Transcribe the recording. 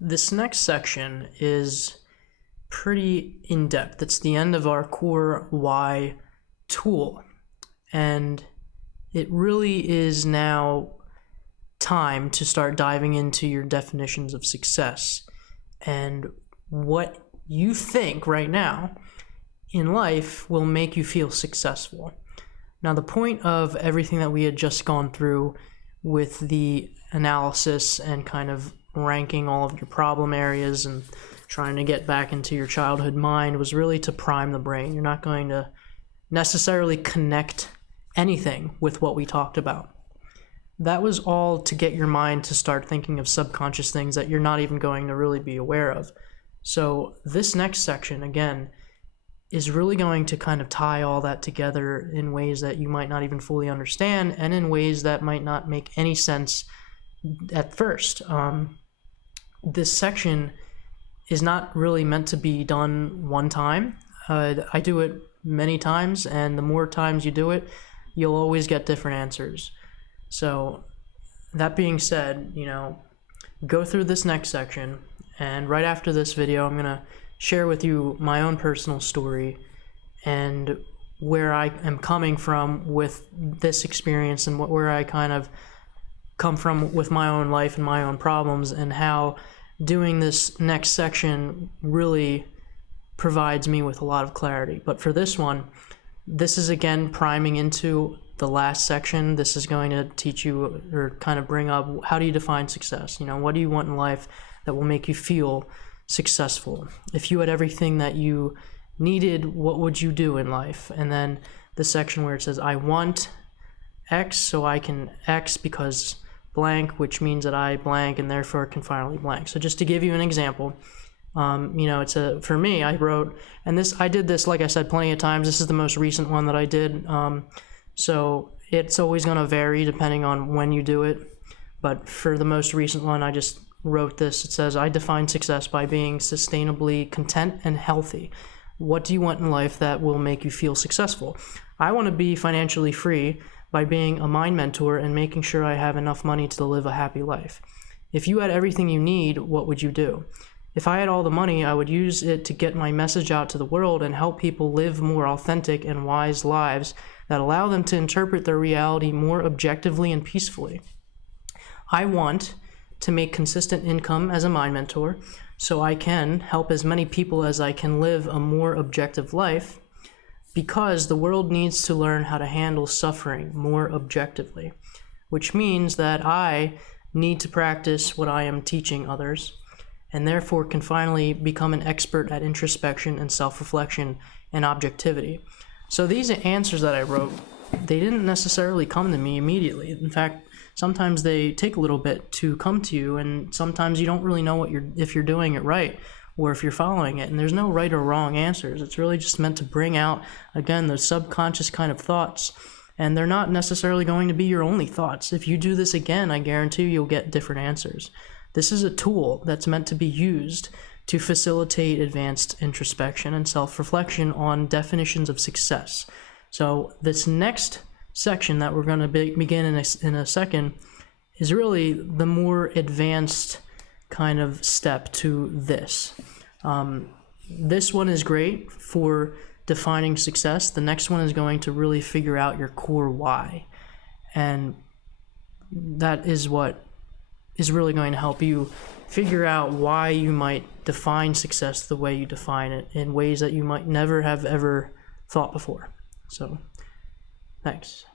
This next section is pretty in-depth. It's the end of our core why tool, and it really is now time to start diving into your definitions of success and what you think right now in life will make you feel successful. Now, the point of everything that we had just gone through with the analysis and kind of ranking all of your problem areas and trying to get back into your childhood mind was really to prime the brain. You're not going to necessarily connect anything with what we talked about. That was all to get your mind to start thinking of subconscious things that you're not even going to really be aware of. So this next section, again, is really going to kind of tie all that together in ways that you might not even fully understand and in ways that might not make any sense at first. This section is not really meant to be done one time. I do it many times, and the more times you do it, you'll always get different answers. So that being said, go through this next section, and right after this video, I'm going to share with you my own personal story and where I am coming from with this experience and where I kind of come from with my own life and my own problems, and how doing this next section really provides me with a lot of clarity. But for this one, this is again priming into the last section. This is going to teach you or kind of bring up, how do you define success? What do you want in life that will make you feel successful? If you had everything that you needed, what would you do in life? And then the section where it says, I want X, so I can X because blank, which means that I blank and therefore can finally blank. So just to give you an example, for me, I wrote, and I did this, like I said, plenty of times. This is the most recent one that I did. So it's always going to vary depending on when you do it. But for the most recent one, I just wrote this. It says, I define success by being sustainably content and healthy. What do you want in life that will make you feel successful? I want to be financially free by being a mind mentor and making sure I have enough money to live a happy life. If you had everything you need, what would you do? If I had all the money, I would use it to get my message out to the world and help people live more authentic and wise lives that allow them to interpret their reality more objectively and peacefully. I want to make consistent income as a mind mentor so I can help as many people as I can live a more objective life, because the world needs to learn how to handle suffering more objectively, which means that I need to practice what I am teaching others, and therefore can finally become an expert at introspection and self-reflection and objectivity. So these answers that I wrote, they didn't necessarily come to me immediately. In fact, sometimes they take a little bit to come to you, and sometimes you don't really know if you're doing it right or if you're following it. And there's no right or wrong answers. It's really just meant to bring out, again, those subconscious kind of thoughts. And they're not necessarily going to be your only thoughts. If you do this again, I guarantee you'll get different answers. This is a tool that's meant to be used to facilitate advanced introspection and self-reflection on definitions of success. So this next section that we're going to begin in a second is really the more advanced kind of step to this. This one is great for defining success. The next one is going to really figure out your core why. And that is what is really going to help you figure out why you might define success the way you define it in ways that you might never have ever thought before. So, thanks.